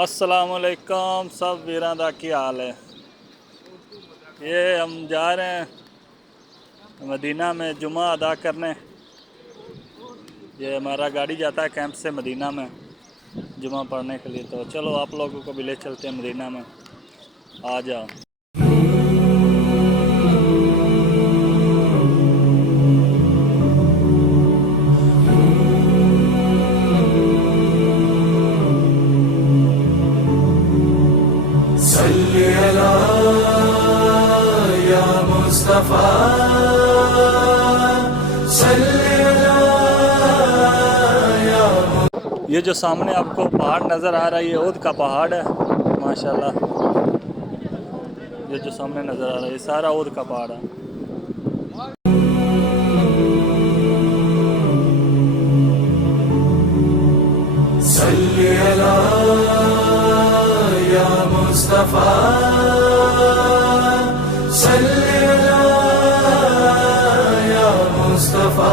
अस्सलाम वालेकुम सब वीरां दा की हाल है। ये हम जा रहे हैं मदीना में जुमा अदा करने। ये हमारा गाड़ी जाता है कैंप से मदीना में जुमा पढ़ने के लिए, तो चलो आप लोगों को भी ले चलते हैं मदीना में, आ जाओ। सल्ली अला या मुस्तफा सल्ली अला या। ये जो सामने आपको पहाड़ नज़र आ रहा है, ये ओद का पहाड़ है माशाल्लाह। ये जो सामने नज़र आ रहा है ये सारा ओद का पहाड़ है। सल्ली अला या मुस्तफा सल्ली अला या मुस्तफा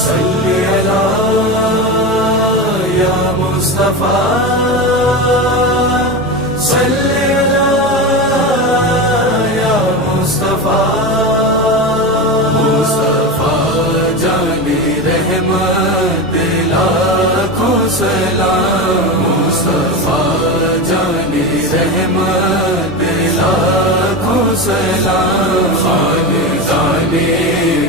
सल्ली अला या मुस्तफा सल्ली अला या मुस्तफा। मुस्तफा जाने रहमत लाखों सलाम। मुस्तफा जाने रहमत लाखों सलाम। खानदाने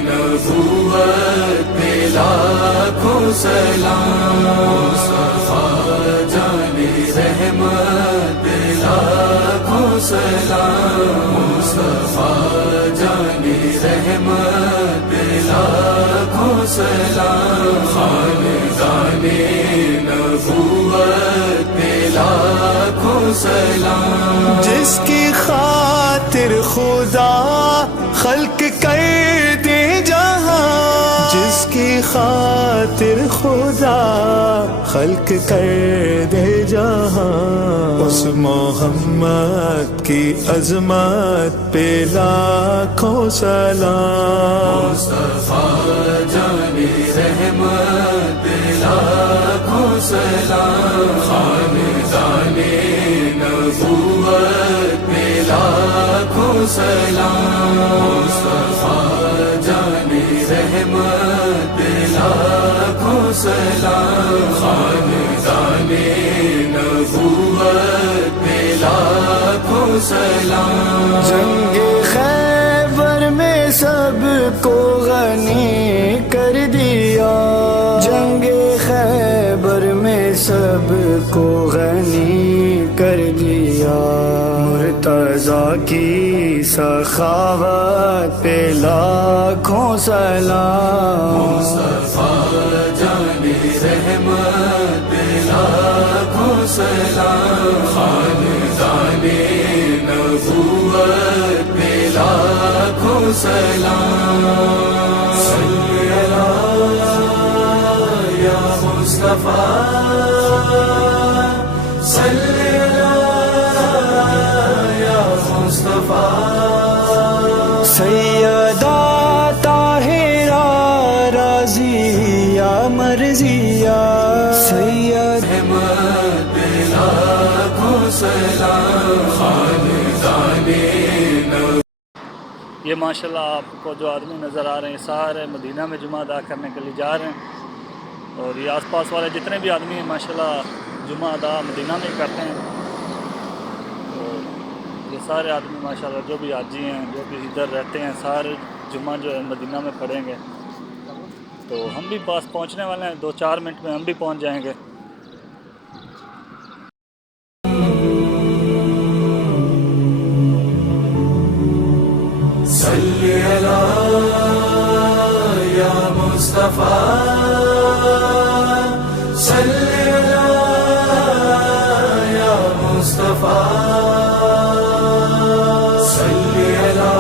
नबूवत पे लाखों सलाम। मुस्तफा जाने रहमत लाखों सलाम। मुस्तफा जाने रहमत लाखों सलाम। खानदाने नबूवत पे लाखों सलाम। जिसकी खातिर खुदा खल्क कर दे जहां। जिसकी खातिर खुदा खल्क कर दे जहां। उस मोहम्मद की अजमत पे लाखों सलाम। मुस्तफा जाने रहमत लाखों सलाम। खानदाने नबूवत पे लाखों सलाम। मुस्तफा जाने रहमत लाखों सलाम। खानदाने नबूवत पे लाखों सलाम। जंगे खैबर में सबको गनी कर दिया। जंगे खैबर में सबको गनी कर दिया। मुर्तज़ा की सखावत पे लाखों सलाम। मुस्तफा जाने रहमत लाखों सलाम। खानदाने नबूवत पे लाखों सलाम। सल्ली अला या मुस्तफा सल्ली अला या मुस्तफा। सैयदा ताहिरा राज़िया मर्ज़िया सैयद अहमद लाखों सलाम। खानदाने ये माशाल्लाह आपको जो आदमी नज़र आ रहे हैं सारे मदीना में जुमा अदा करने के लिए जा रहे हैं। और ये आसपास वाले जितने भी आदमी हैं माशाल्लाह जुमा अदा मदीना में करते हैं। तो ये सारे आदमी माशाल्लाह जो भी हाजी हैं जो भी इधर रहते हैं सारे जुमा जो है मदीना में पढ़ेंगे। तो हम भी पास पहुंचने वाले हैं, 2-4 मिनट में हम भी पहुंच जाएंगे। सल्ली अला या मुस्तफा सल्ली अला या मुस्तफा सल्ली अला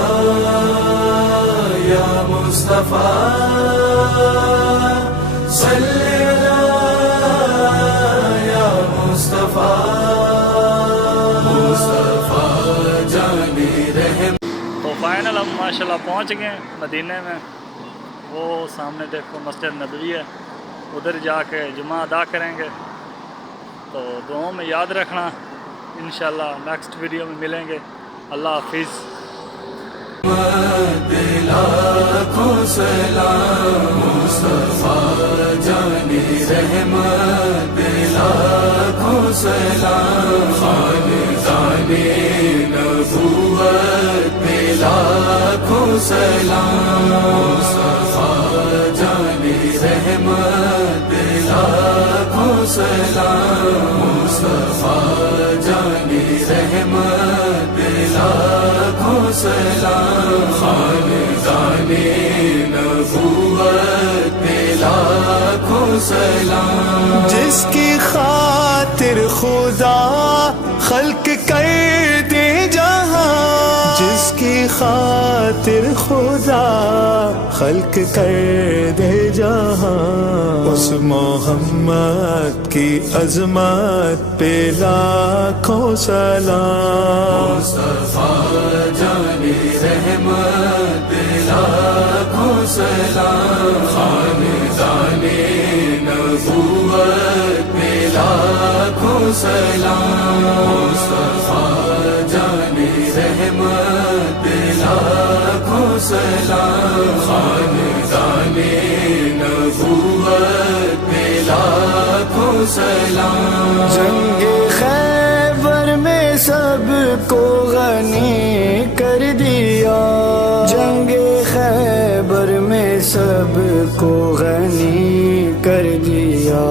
या मुस्तफा सल्ली अला या मुस्तफा। मुस्तफा जाने रहम। तो फाइनल हम माशाल्लाह पहुंच गए मदीने में। वो सामने देखो मस्जिद नबवी है, उधर जाके जुमा अदा करेंगे। تو دعاؤں میں یاد رکھنا. انشاءاللہ نیکسٹ ویڈیو میں ملیں گے. اللہ حافظ. لاکھوں سلام مصطفیٰ جانی رحمت لاکھوں سلام خاندان نبوت پہ لاکھوں سلام مصطفیٰ جانی رحمت لاکھوں سلام مصطفیٰ جانی رحمت لاکھوں سلام خاندان نبوت پہ لاکھوں سلام. جس کی خاطر خدا خلق کر دے جہاں جس کی خاطر خدا خلق کر دے جہاں اس محمد کی عظمت پہ لاکھوں سلام. مصطفیٰ جانی رحمت لاکھوں سلام خاندان نبوت پہ لاکھوں سلام مصطفیٰ جانی رحمت لاکھوں سلام خاندان نبوت پہ لاکھوں سلام. جنگ خیبر میں سب کو غنی کر دیا جنگ خیبر میں سب کو غنی کر دیا